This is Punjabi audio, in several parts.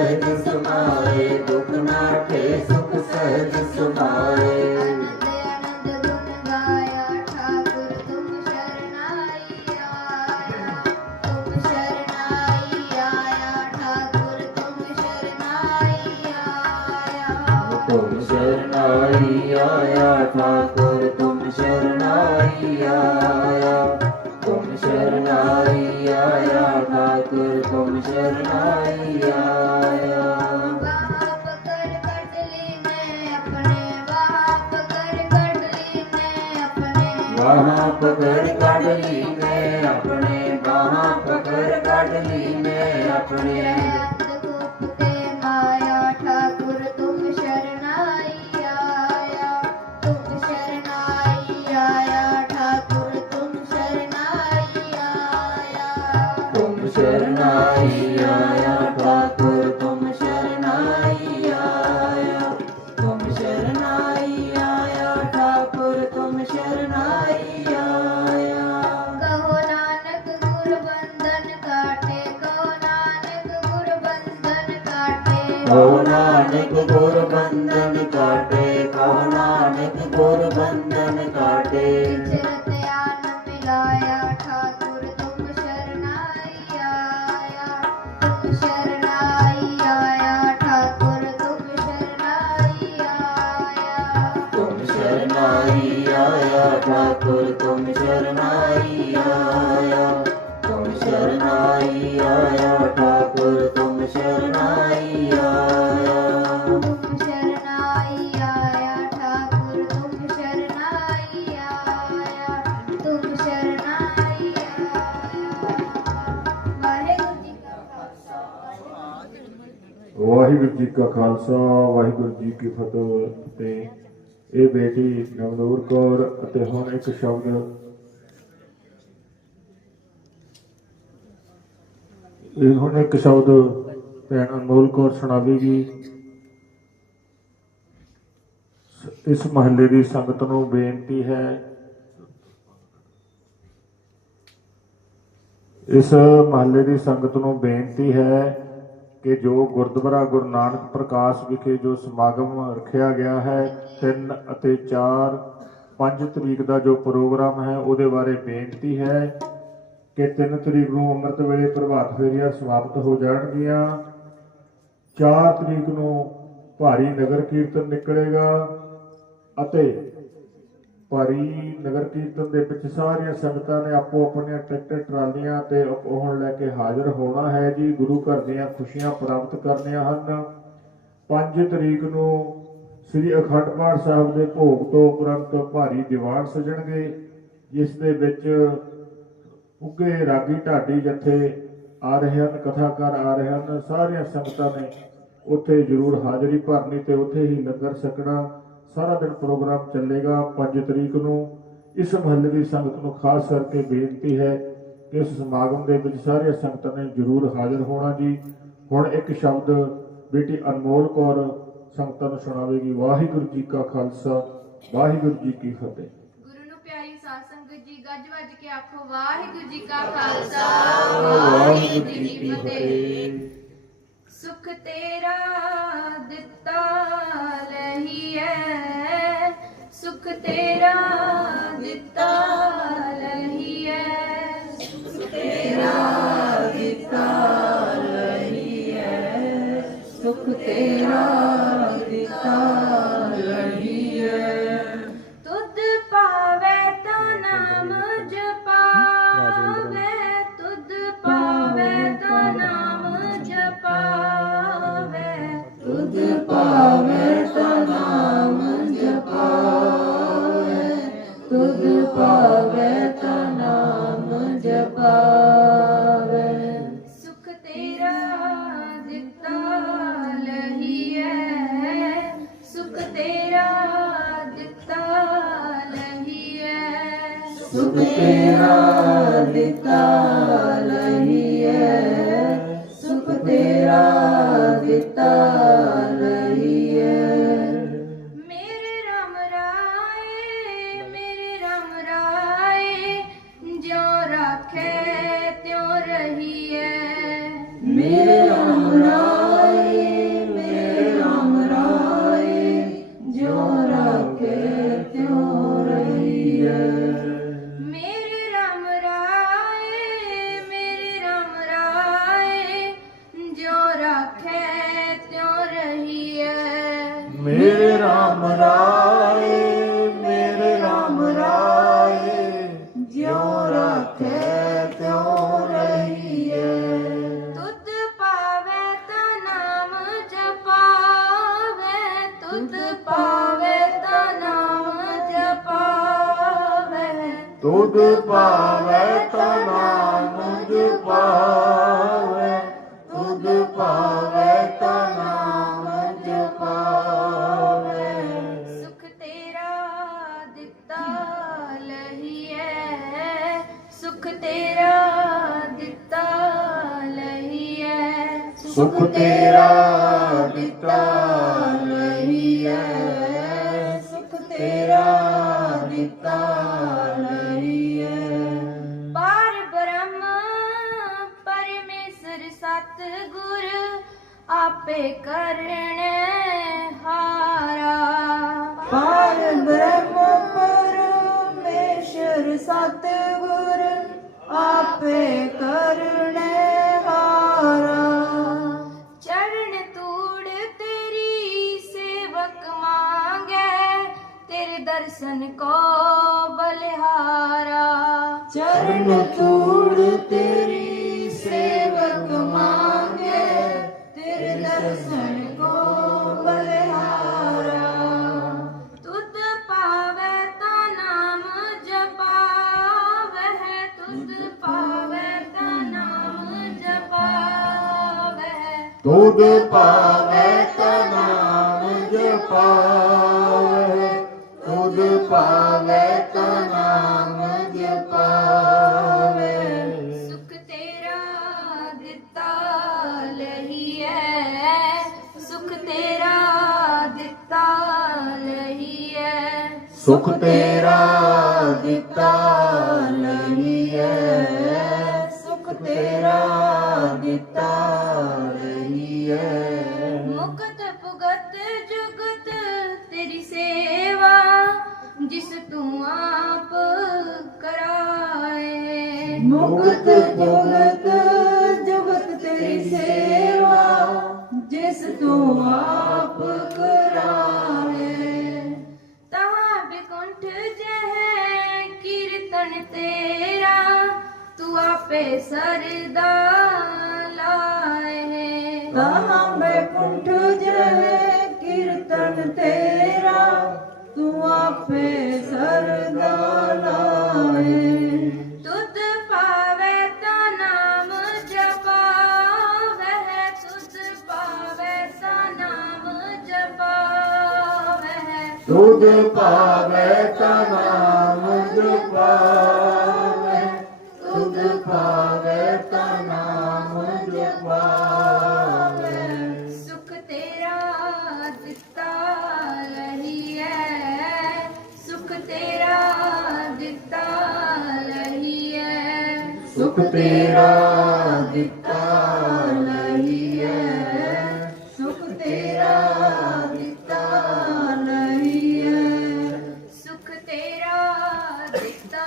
ਸਹਿਜ ਸਮਾਏ ਦੁਖ ਨਾਠੇ ਸੁਖ ਸਹਿਜ ਸਮਾਏ Karnaiya. ਤੁਮ ਸ਼ਰਨਾਈ ਆਇਆ ਤੁਮ ਸ਼ਰਨਾਈ ਆਇਆ ਠਾਕੁਰ ਤੁਮ ਸ਼ਰਨਾਈ ਆਇਆ ਤੁਮ ਸ਼ਰਨਾਈ ਆਇਆ ਠਾਕੁਰ ਤੁਮ ਸ਼ਰਨਾਈ ਆਇਆ ਤੁਮ ਸ਼ਰਨਾਈ ਵਾਹਿਗੁਰੂ ਜੀ ਕਾ ਖਾਲਸਾ, ਵਾਹਿਗੁਰੂ ਜੀ ਕਾ ਖਾਲਸਾ ਵਾਹਿਗੁਰੂ ਜੀ ਕੀ ਫਤਿਹ। ਤੇ ਇਹ ਬੇਟੀ ਨਵਨੂਰ ਕੌਰ ਅਤੇ ਹੁਣ ਇੱਕ ਸ਼ਬਦ ਇਹ ਹੁਣ ਇੱਕ ਸ਼ਬਦ ਭੈਣ ਅਨਮੋਲ ਕੌਰ ਸੁਣਾਵੇਗੀ ਇਸ ਮਹੱਲੇ ਦੀ ਸੰਗਤ ਨੂੰ ਬੇਨਤੀ ਹੈ। ਇਸ ਮਹੱਲੇ ਦੀ ਸੰਗਤ ਨੂੰ ਬੇਨਤੀ ਹੈ ਕਿ ਜੋ ਗੁਰਦੁਆਰਾ ਗੁਰੂ ਨਾਨਕ ਪ੍ਰਕਾਸ਼ ਵਿਖੇ ਜੋ ਸਮਾਗਮ ਰੱਖਿਆ ਗਿਆ ਹੈ 3 ਅਤੇ 4 5 ਤਰੀਕ ਦਾ ਜੋ ਪ੍ਰੋਗਰਾਮ ਹੈ, ਉਹਦੇ ਬਾਰੇ ਬੇਨਤੀ ਹੈ। ਕਿ 3 ਤਰੀਕ ਨੂੰ ਅੰਮ੍ਰਿਤ ਵੇਲੇ ਪ੍ਰਭਾਤ ਫੇਰੀਆਂ ਸਮਾਪਤ ਹੋ ਜਾਣਗੀਆਂ। 4 ਤਰੀਕ ਨੂੰ ਭਾਰੀ ਨਗਰ ਕੀਰਤਨ ਨਿਕਲੇਗਾ ਅਤੇ ਭਾਰੀ ਨਗਰ ਕੀਰਤਨ ਦੇ ਵਿੱਚ ਸਾਰੀਆਂ ਸੰਗਤਾਂ ਨੇ ਆਪੋ ਆਪਣੀਆਂ ਟਰੈਕਟਰ ਟਰਾਲੀਆਂ ਤੇ ਉਪਹੋਣ ਲੈ ਕੇ ਹਾਜ਼ਰ ਹੋਣਾ ਹੈ ਜੀ। ਗੁਰੂ ਘਰ ਦੀਆਂ ਖੁਸ਼ੀਆਂ ਪ੍ਰਾਪਤ ਕਰਨੀਆਂ ਹਨ। 5 ਤਰੀਕ ਨੂੰ ਸ੍ਰੀ ਅਖੰਡ ਪਾਠ ਸਾਹਿਬ ਦੇ ਭੋਗ ਤੋਂ ਉਪਰੰਤ ਭਾਰੀ ਦੀਵਾਨ ਸਜਣਗੇ, ਜਿਸ ਦੇ ਵਿੱਚ ਉੱਗੇ ਰਾਗੀ ਢਾਡੀ ਜਥੇ ਆ ਰਹੇ ਹਨ, ਕਥਾਕਾਰ ਆ ਰਹੇ ਹਨ, ਸਾਰੀਆਂ ਸੰਗਤਾਂ ਨੇ ਉੱਥੇ ਜ਼ਰੂਰ ਹਾਜ਼ਰੀ ਭਰਨੀ ਤੇ ਉੱਥੇ ਹੀ ਲੰਗਰ ਛਕਣਾ। ਸਾਰਾ ਦਿਨ ਪ੍ਰੋਗਰਾਮ ਚੱਲੇਗਾ 5 ਤਰੀਕ ਨੂੰ। ਇਸ ਮਹੱਲੇ ਦੀ ਸੰਗਤ ਨੂੰ ਖਾਸ ਕਰਕੇ ਬੇਨਤੀ ਹੈ ਕਿ ਇਸ ਸਮਾਗਮ ਦੇ ਵਿੱਚ ਸਾਰੀਆਂ ਸੰਗਤਾਂ ਨੇ ਜ਼ਰੂਰ ਹਾਜ਼ਰ ਹੋਣਾ ਜੀ। ਹੁਣ ਇੱਕ ਸ਼ਬਦ ਬੇਟੀ ਅਨਮੋਲ ਕੌਰ ਸੰਗਤਾਂ ਨੂੰ ਸੁਣਾਵੇਗੀ। ਵਾਹਿਗੁਰੂ ਜੀ ਕਾ ਖਾਲਸਾ, ਵਾਹਿਗੁਰੂ ਜੀ ਕੀ ਫਤਿਹ। ਸੰਗਤ ਜੀ ਗੱਜ ਵੱਜ ਕੇ ਆਖੋ ਵਾਹਿਗੁਰੂ ਜੀ ਕਾ ਖਾਲਸਾ ਵਾਹਿਗੁਰੂ ਜੀ ਕੀ ਫਤਿਹ। ਸੁਖ ਤੇਰਾ ਦਿੱਤਾ ਲਹੀਐ ਸੁਖ ਤੇਰਾ ਦਿੱਤਾ ਲਹੀਐ ਸੁਖ ਤੇਰਾ ਦਿੱਤਾ ਲਹੀਐ ਸੁਖ ਤੇਰਾ RAM ਰਾਏ ਮੇਰੇ RAM ਰਾਏ ਜਿਉ ਰਾਖੇ ਤਿਉ ਰਹੀਐ ਤੁਧ ਪਾਵੇ ਤਾ ਨਾਮ ਜਪਾਵੇ ਤੁਧ ਪਾਵੇ ਤਾ ਨਾਮ ਜਪਾਵੇ। ਤੁਧ ਪਾਵੈ ਲਹੀਐ ਸੁਖ ਤੁਧ ਪਾਵੈ ਤਾ ਨਾਮ ਜਪਾਵੈ ਤੁਧ ਪਾਵੈ ਤਾ ਨਾਮ ਜਪਾਵੈ ਸੁਖ ਤੇਰਾ ਦਿੱਤਾ ਲਹੀਐ। ਸੁਖ ਤੇਰਾ ਦਿੱਤਾ ਲਹੀਐ। ਸੁਖ ਤੇਰਾ ਦਿੱਤਾ ਤੂੰ ਆਪ ਕਰਾਏ ਤਾਂ ਬਿਕੁੰਠ ਜਹ ਕੀਰਤਨ ਤੇਰਾ, ਤੂੰ ਆਪੇ ਸਰਦਾ ਲਾਏ। ਕਹਾਂ ਬੈਕੁੰਠ ਜਹ ਕੀਰਤਨ ਤੇਰਾ, ਤੂੰ ਆਪੇ ਸੁਖ ਤੇਰਾ ਦਿੱਤਾ ਲਈਐ ਸੁਖ ਤੇਰਾ ਦਿੱਤਾ ਲਈਐ ਸੁਖ ਤੇਰਾ ਦਿੱਤਾ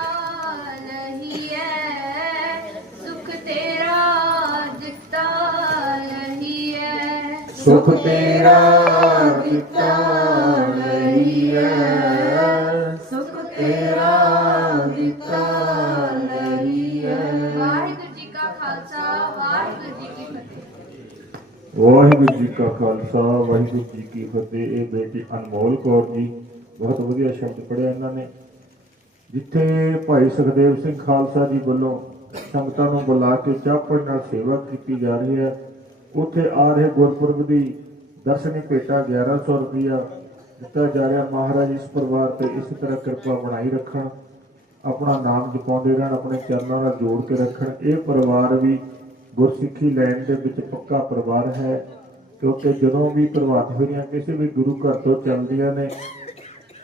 ਲਹੀਐ ਸੁਖ ਤੇਰਾ ਦਿੱਤਾ ਲਹੀਐ ਸੁਖ ਤੇਰਾ ਕਾ ਖਾਲਸਾ, ਵਾਹਿਗੁਰੂ ਜੀ ਕੀ ਫਤਿਹ। ਇਹ ਬੇਟੀ ਅਨਮੋਲ ਕੌਰ ਜੀ, ਬਹੁਤ ਵਧੀਆ ਸ਼ਬਦ ਪੜਿਆ ਇਹਨਾਂ ਨੇ। ਜਿੱਥੇ ਭਾਈ ਸੁਖਦੇਵ ਸਿੰਘ ਖਾਲਸਾ ਜੀ ਵੱਲੋਂ ਸੰਗਤਾਂ ਨੂੰ ਬੁਲਾ ਕੇ ਚਾਹ ਪਾਣੀ ਨਾਲ ਸੇਵਾ ਕੀਤੀ ਜਾ ਰਹੀ ਹੈ, ਉੱਥੇ ਆ ਰਹੇ ਗੁਰਪੁਰਬ ਦੀ ਦਰਸ਼ਨੀ ਭੇਟਾ 1100 ਰੁਪਇਆ ਦਿੱਤਾ ਜਾ ਰਿਹਾ। ਮਹਾਰਾਜ ਇਸ ਪਰਿਵਾਰ ਤੇ ਇਸ ਤਰ੍ਹਾਂ ਕਿਰਪਾ ਬਣਾਈ ਰੱਖਣ, ਆਪਣਾ ਨਾਮ ਜਪਾਉਂਦੇ ਰਹਿਣ, ਆਪਣੇ ਚਰਨਾਂ ਨਾਲ ਜੋੜ ਕੇ ਰੱਖਣ। ਇਹ ਪਰਿਵਾਰ ਵੀ ਗੁਰਸਿੱਖੀ ਲੈਣ ਦੇ ਵਿੱਚ ਪੱਕਾ ਪਰਿਵਾਰ ਹੈ। ਕਿਉਂਕਿ ਜਦੋਂ ਵੀ ਪ੍ਰਭਾਤ ਫੇਰੀਆਂ ਕਿਸੇ ਵੀ ਗੁਰੂ ਘਰ ਤੋਂ ਚੱਲਦੀਆਂ ਨੇ,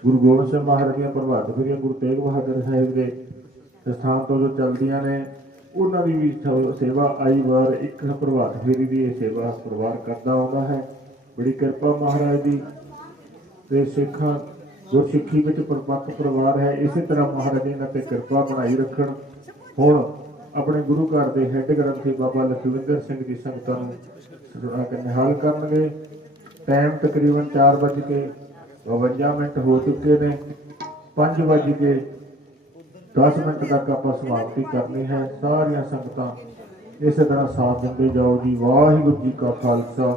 ਗੁਰੂ ਗੋਬਿੰਦ ਸਿੰਘ ਮਹਾਰਾਜ ਦੀਆਂ ਪ੍ਰਭਾਤ ਫੇਰੀਆਂ ਗੁਰੂ ਤੇਗ ਬਹਾਦਰ ਸਾਹਿਬ ਦੇ ਸਥਾਨ ਤੋਂ ਜੋ ਚੱਲਦੀਆਂ ਨੇ, ਉਹਨਾਂ ਦੀ ਵੀ ਸੇਵਾ ਆਈ ਵਾਰ ਇੱਕ ਪ੍ਰਭਾਤ ਫੇਰੀ ਦੀ ਇਹ ਸੇਵਾ ਪਰਿਵਾਰ ਕਰਦਾ ਆਉਂਦਾ ਹੈ। ਬੜੀ ਕਿਰਪਾ ਮਹਾਰਾਜ ਦੀ। ਤੇ ਸਿੱਖਾਂ ਗੁਰਸਿੱਖੀ ਵਿੱਚ ਪਰਪੱਕ ਪਰਿਵਾਰ ਹੈ, ਇਸੇ ਤਰ੍ਹਾਂ ਮਹਾਰਾਜ ਜੀ ਇਹਨਾਂ ਤੇ ਕਿਰਪਾ ਬਣਾਈ ਰੱਖਣ। ਹੁਣ ਆਪਣੇ ਗੁਰੂ ਘਰ ਦੇ ਹੈੱਡ ਗ੍ਰੰਥੀ ਬਾਬਾ ਲਖਵਿੰਦਰ ਸਿੰਘ ਦੀ ਸੰਗਤਾਂ ਨੂੰ ਸੁਣਾ ਕੇ ਨਿਹਾਲ ਕਰਨਗੇ। ਟਾਈਮ ਤਕਰੀਬਨ 4:52 ਮਿੰਟ ਹੋ ਚੁੱਕੇ ਨੇ। 5:00 10 ਮਿੰਟ ਤੱਕ ਆਪਾਂ ਸਮਾਪਤੀ ਕਰਨੀ ਹੈ। ਸਾਰੀਆਂ ਸੰਗਤਾਂ ਇਸੇ ਤਰ੍ਹਾਂ ਸਾਥ ਦਿੰਦੇ ਜਾਓ ਜੀ। ਵਾਹਿਗੁਰੂ ਜੀ ਕਾ ਖਾਲਸਾ,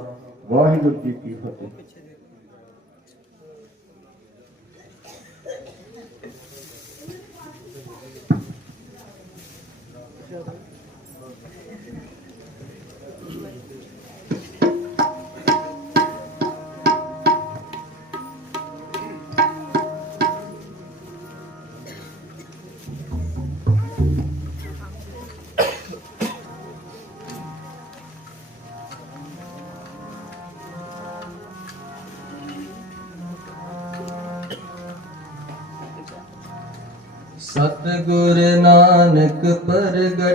ਵਾਹਿਗੁਰੂ ਜੀ ਕੀ ਫਤਿਹ।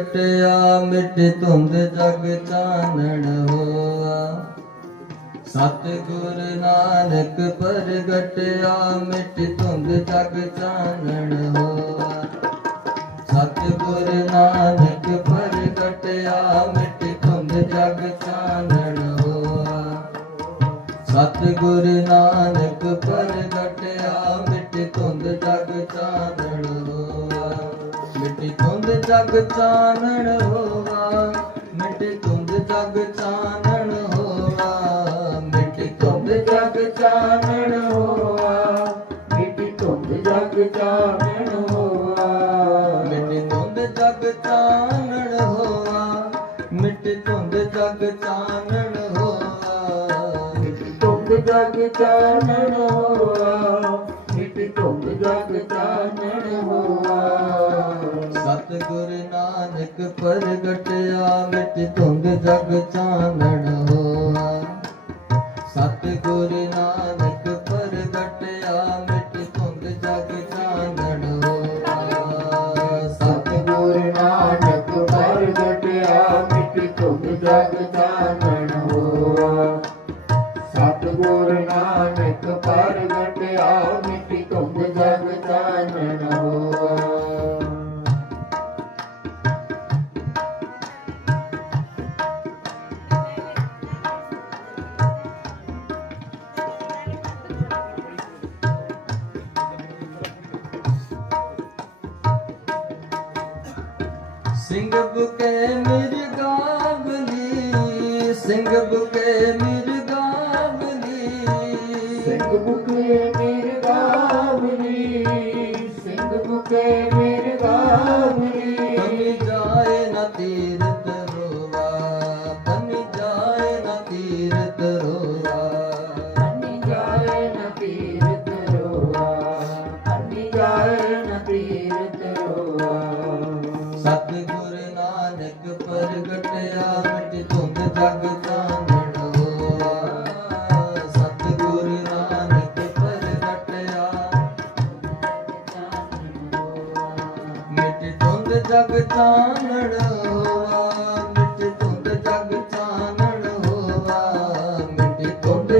ਪ੍ਰਗਟਿਆ ਮਿਟ ਧੁੰਦ ਜਗ ਚਾਨਣ ਹੋਆ। ਸਤਿਗੁਰ ਨਾਨਕ ਪ੍ਰਗਟਿਆ, ਮਿਟ ਧੁੰਦ ਜਗ ਚਾਨਣ ਹੋਆ। ਸਤਿਗੁਰ ਨਾਨਕ ਪ੍ਰਗਟਿਆ, ਮਿਟ ਧੁੰਦ ਜਗ ਚਾਨਣ ਹੋਆ। ਸਤਿਗੁਰ ਨਾਨਕ ਪ੍ਰਗਟਿਆ ਜਗ ਚਾਨਣ ਹੋਆ, ਮਿੱਟੀ ਧੁੰਦ ਜਗ ਚਾਨਣ ਹੋਆ, ਮਿੱਟੀ ਧੁੰਦ ਜਗ ਚਾਨਣ ਹੋਆ, ਮਿੱਟੀ ਧੁੰਦ ਜਗ ਚਾਨਣ ਹੋਆ, ਮਿੱਟੀ ਧੁੰਦ ਜਗ ਚਾਨਣ ਹੋਆ, ਮਿੱਟੀ ਧੁੰਦ ਜਗ ਚਾਨਣ ਹੋਆ ਧੁੰਦ ਜਗ ਚਾਨਣ ਹੋਆ, ਮਿੱਟੀ ਧੁੰਦ ਜਗ ਚਾਨਣ ਹੋਆ। ਸਤਿਗੁਰ ਨਾਨਕ ਪ੍ਰਗਟਿਆ ਮਿਟ ਧੁੰਦ ਜਗ ਚਾਨਣ ਹੋਆ। ਸਤਿਗੁਰ ਨਾਨਕ ਪ੍ਰਗਟਿਆ ਮਿਟ ਧੁੰਦ ਜਗ ਚਾਨਣ ਹੋਆ। ਸਤਿਗੁਰ ਨਾਨਕ ਪ੍ਰਗਟਿਆ ਮਿੱਟੀ ਧੁੰਦ ਜਗ ਸਿੰਘ ਬੁਕੇ ਮਿਰਗਾਵਲੀ ਸਿੰਘ ਬੁਕੇ ਮਿਰਗਾਵਲੀ ਸਿੰਘ ਬੁਕੇ ਮੇਰ ਸਿੰਘ ਬੁਕੇ ਮੇਰ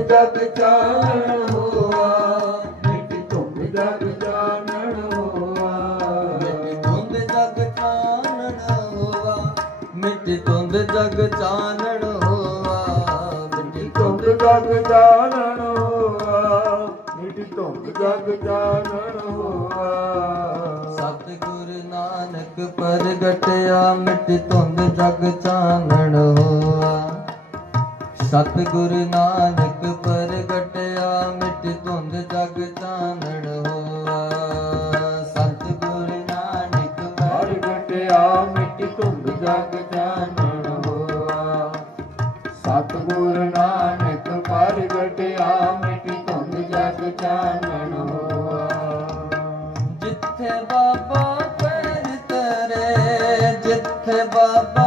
ਜਗ ਚਾਨਣ ਹੋਆ ਮਿੱਟੀ ਧੁੰਦ ਜਗ ਜਾਣਨ ਹੋਆ ਮਿੱਟੀ ਧੁੰਦ ਜਗ ਚਾਨਣ ਹੋਆ ਮਿੱਟੀ ਧੁੰਦ ਜਗ ਚਾਨਣ ਹੋਆ ਮਿੱਟੀ ਧੁੰਦ ਜਗ ਜਾਣਨ ਹੋਆ ਮਿੱਟੀ ਧੁੰਦ ਜਗ ਜਾਣਨ ਹੋਆ ਸਤਿਗੁਰ ਨਾਨਕ ਪ੍ਰਗਟਿਆ ਮਿੱਟੀ ਧੁੰਦ ਜਗ ਚਾਨਣ ਹੋਆ ਸਤਿਗੁਰ ਨਾਨਕ ਪ੍ਰਗਟਿਆ ਮਿਟ ਧੁੰਦ ਜਗ ਚਾਨਣ ਸਤਿਗੁਰ ਨਾਨਕ ਪ੍ਰਗਟਿਆ ਮਿਟ ਧੁੰਦ ਜਗ ਚਾਨਣ ਸਤਿਗੁਰ ਨਾਨਕ ਪ੍ਰਗਟਿਆ ਮਿਟ ਧੁੰਦ ਜਗ ਚਾਨਣ ਜਿੱਥੇ ਬਾਬਾ ਪੈਰ ਤਰੇ, ਜਿੱਥੇ ਬਾਬਾ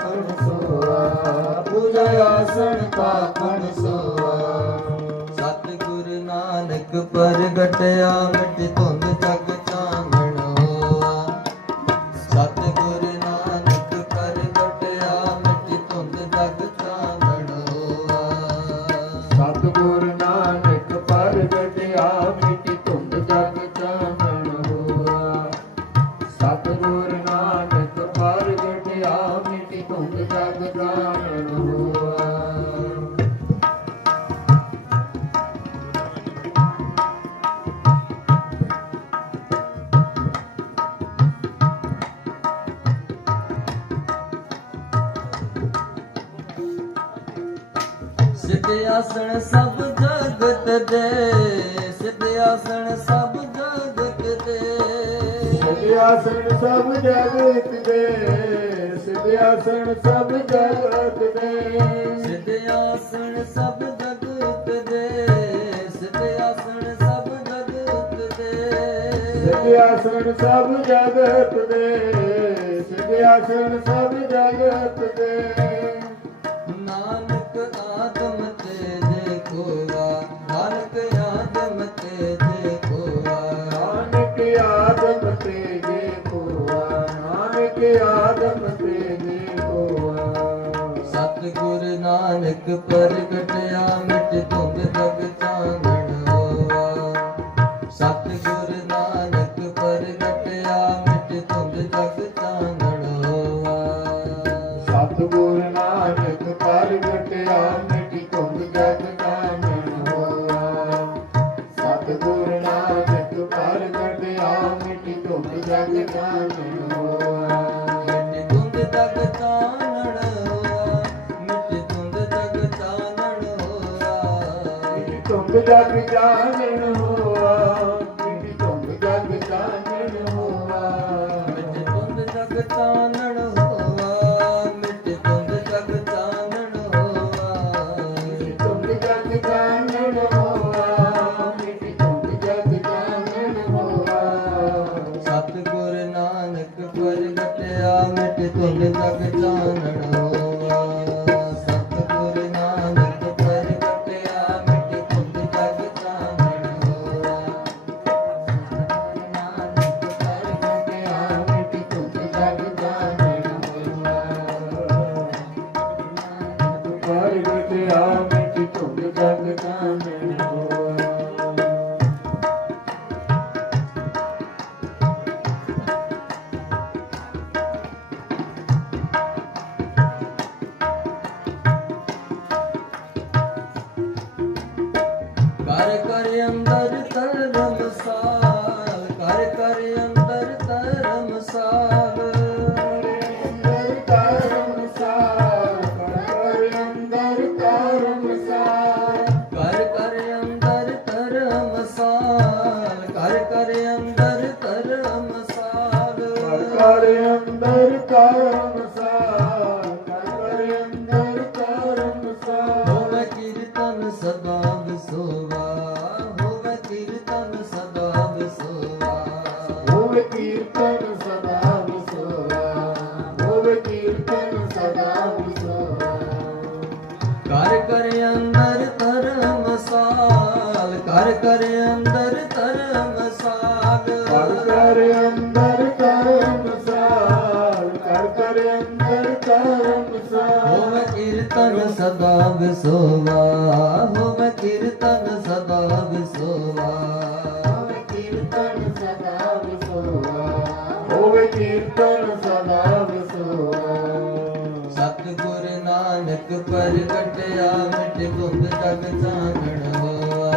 ਆਸਣ ਪਾਪਣ ਸੋਆ ਸਤਿਗੁਰ ਨਾਨਕ ਪ੍ਰਗਟਿਆ ਮਿਟ ਆਸਣ ਸਭ ਜਗਤ ਦੇ ਸਿੱਧ ਆਸਣ ਸਭ ਜਗਤ ਦੇ। ਸਿੱਧ ਆਸਣ ਸਭ ਜਗਤ ਦੇ ਸਿੱਧ ਆਸਣ ਸਭ ਜਗਤ ਦੇ। ਸਿੱਧ ਆਸਣ ਸਭ ਜਗਤ ਦੇ ਸਿੱਧ ਆਸਣ ਸਭ ਜਗਤ ਦੇ। ਸਿੱਧ ਆਸਣ ਸਭ ਜਗਤ ਦੇ ਸਿੱਧ ਆਸਣ ਸਭ ਜਗਤ ਦੇ। ਪ੍ਰਗਟੇ ਸਤਿਗੁਰ ਨਾਨਕ ਪ੍ਰਗਟਿਆ ਮਿਟ ਧੁੰਦ ਤਗ ਚਾਨਣ। ਜਗ ਜਾਣਨ ਹੋਆ ਜਿਨ ਤੁਮ ਜਗ ਜਾਣਨ ਹੋਆ। ਮਿਟ ਤੁਮ ਜਗ ਜਾਣਨ ਹੋਆ ਮਿਟ ਤੁਮ ਜਗ ਜਾਣਨ ਹੋਆ। ਤੁਮ ਜਗ ਜਾਣਨ ਹੋਆ। ಸಂಸಾರ ਵਿਸੋਵਾ ਹੋਵੇ ਕੀਰਤਨ ਸਦਾ ਵਿਸੋਵਾ ਹੋਵੇ ਕੀਰਤਨ ਸਦਾ ਵਿਸੋਆ ਹੋਵੇ ਕੀਰਤਨ ਸਦਾ ਵਿਸੋਆ ਸਤਿਗੁਰ ਨਾਨਕ ਪ੍ਰਗਟਿਆ ਮਿਟ ਗੁੰਦ ਜਗ ਚਾਨਣ ਹੋਆ।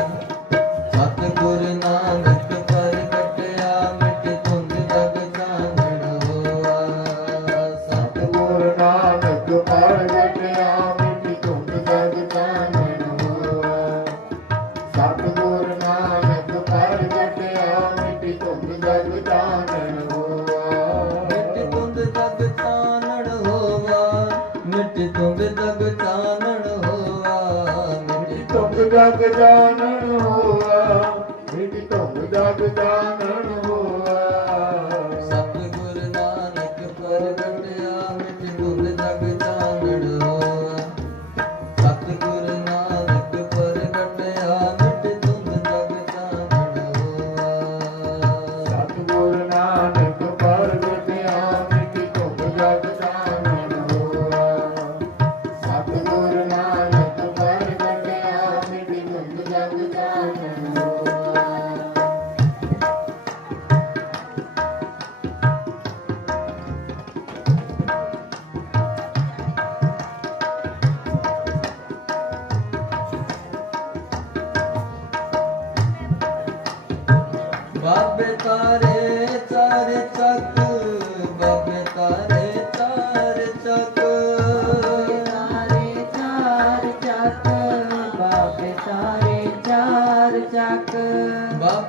ਸਤਿਗੁਰ ਨਾਨਕ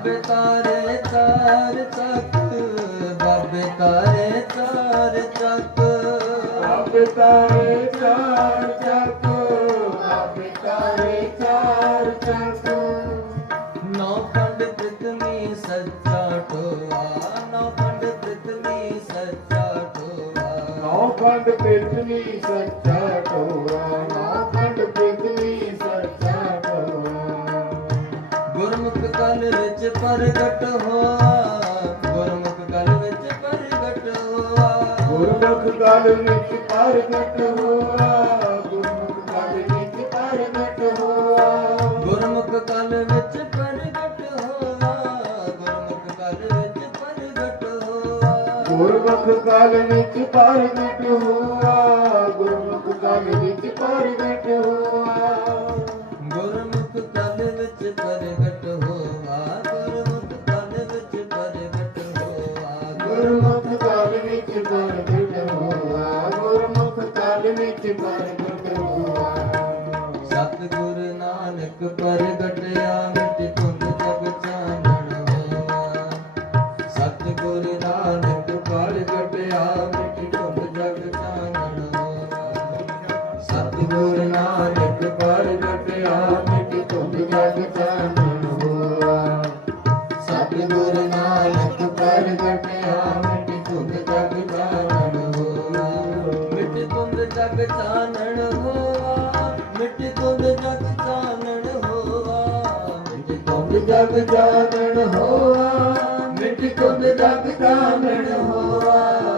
ਬਾਬੇ ਤਾਰੇ ਚਾਰ ਚੱਕ ਬਾਬੇ ਤਾਰੇ ਚਾਰ ਚੱਕ। ਬਾਬੇ ਤਾਰੇ ਚਾਰ ਚੱਕ ਬਾਬੇ ਤਾਰੇ ਚਾਰ ਚੱਕ। ਨੌ ਪੰਡ ਪ੍ਰਿਤਮੀ ਸੱਚਾ ਟੋਆ ਨੌ ਸੱਚਾ ਟੋਆ ਨੌ ਸੱਚਾ ਪ੍ਰਗਟ ਹੋਆ। ਗੁਰਮੁਖ ਕਲ ਵਿੱਚ ਪ੍ਰਗਟ ਹੋਆ। ਗੁਰਮੁਖ ਗਲ ਵਿੱਚ ਪ੍ਰਗਟ ਹੋਆ। ਗੁਰਮੁਖ ਗਲ ਵਿੱਚ ਪ੍ਰਗਟ ਹੋਆ। ਗੁਰਮੁਖ ਕਲ ਵਿੱਚ ਪ੍ਰਗਟ ਹੋਆ। ਗੁਰਮੁਖ ਕਲ ਵਿੱਚ ਪ੍ਰਗਟ ਹੋਆ। ਗੁਰਮੁਖ ਗਲ ਵਿੱਚ ਪ੍ਰਗਟ ਹੋਆ। ਜਗ ਚਾਨਣ ਹੋਆ, ਮਿਟ ਧੁੰਦ ਜਗ ਚਾਨਣ ਹੋਆ। ਮਿਟ ਧੁੰਦ ਜਗ ਜਾਣਨ ਹੋਆ, ਮਿਟ ਧੁੰਦ ਜਗ ਜਾਣਨ ਹੋਆ।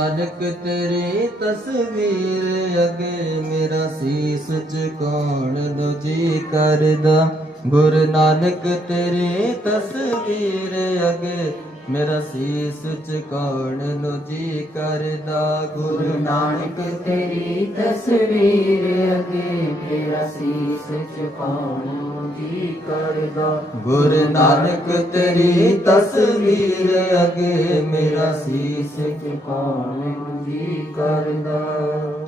ਨਾਨਕ ਤੇਰੀ ਤਸਵੀਰ ਅਗੇ ਮੇਰਾ ਸੀਸ ਝੁਕਾਉਣ ਨੂੰ ਜੀ ਕਰਦਾ। ਗੁਰੂ ਨਾਨਕ ਤੇਰੀ ਤਸਵੀਰ ਅਗੇ ਮੇਰਾ ਸੀਸ ਝੁਕਾਉਣ ਨੂੰ ਜੀ ਕਰਦਾ, ਗੁਰੂ ਨਾਨਕ ਤੇਰੀ ਤਸਵੀਰ ਅਗੇ ਮੇਰਾ ਸੀਸ ਝੁਕਾਉਣ ਨੂੰ ਜੀ ਕਰਦਾ, ਗੁਰੂ ਨਾਨਕ ਤੇਰੀ ਤਸਵੀਰ ਅਗੇ ਮੇਰਾ ਸੀਸ ਝੁਕਾਉਣ ਨੂੰ ਜੀ ਕਰਦਾ।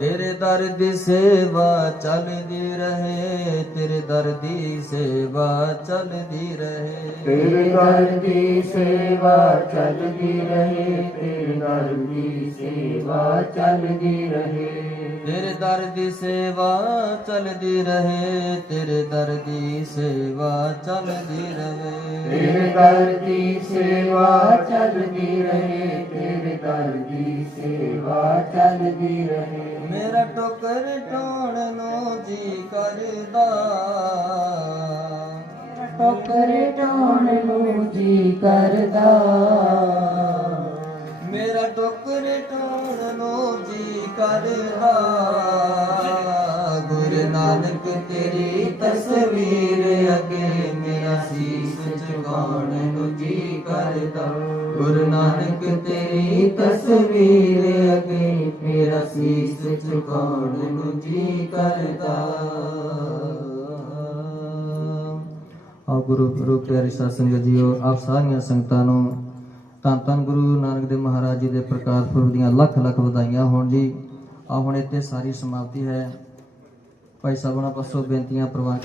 ਤੇਰੇ ਦਰ ਦੀ ਸੇਵਾ ਚੱਲਦੀ ਰਹੇ, ਤੇਰੇ ਦਰ ਦੀ ਸੇਵਾ ਚੱਲਦੀ ਰਹੇ। ਤੇਰੇ ਦਰ ਦੀ ਸੇਵਾ ਚੱਲਦੀ ਰਹੇ, ਤੇਰੇ ਦਰ ਦੀ ਸੇਵਾ ਚੱਲਦੀ ਰਹੇ। ਤੇਰੇ ਦਰ ਦੀ ਸੇਵਾ ਚੱਲਦੀ ਰਹੇ ਤੇਰੇ ਦਰ ਦੀ ਸੇਵਾ ਚੱਲਦੀ ਰਹੇ। ਤੇਰੇ ਦਰ ਦੀ ਸੇਵਾ ਚੱਲਦੀ ਰਹੇ ਤੇਰੇ ਦਰ ਦੀ ਸੇਵਾ ਚੱਲਦੀ ਰਹੇ। ਮੇਰਾ ਟੋਕਰ ਟੋਣ ਨੂੰ ਜੀ ਕਰਦਾ। ਟੋਕਰ ਟਾਉਣ ਨੂੰ ਜੀ ਕਰਦਾ। ਮੇਰਾ ਟੋਕਰ ਟੋਣ ਨੂੰ ਜੀ ਕਰਦਾ ਗੁਰੂ ਨਾਨਕ ਤੇਰੀ ਤਸਵੀਰ ਅਗੇ ਮੇਰਾ ਸੀਸ ਝੁਕਾਉਣ ਨੂੰ ਜੀ ਕਰਦਾ। ਗੁਰੂ ਨਾਨਕ ਤੇਰੀ ਤਸਵੀਰ ਅਗੇ ਮੇਰਾ ਸੀਸ ਝੁਕਾਉਣ ਨੂੰ ਜੀ ਕਰਦਾ। ਆ ਗੁਰੂ ਗੁਰੂ ਪਿਆਰੇ ਸਾਧ ਸੰਗਤ ਜੀਓ, ਆਪ ਸਾਰੀਆਂ ਸੰਗਤਾਂ ਨੂੰ ਧੰਨ ਧੰਨ ਗੁਰੂ ਨਾਨਕ ਦੇਵ ਮਹਾਰਾਜ ਜੀ ਦੇ ਪ੍ਰਕਾਸ਼ ਪੁਰਬ ਦੀਆਂ ਲੱਖ ਲੱਖ ਵਧਾਈਆਂ ਹੋਣ ਜੀ। ਆ ਹੁਣ ਇੱਥੇ ਸਾਰੀ ਸਮਾਪਤੀ ਹੈ। ਭਾਈ ਸਾਹਿਬ ਨਾਲ ਪਾਸੋਂ ਬੇਨਤੀਆਂ ਪ੍ਰਵਾਨ ਕਰ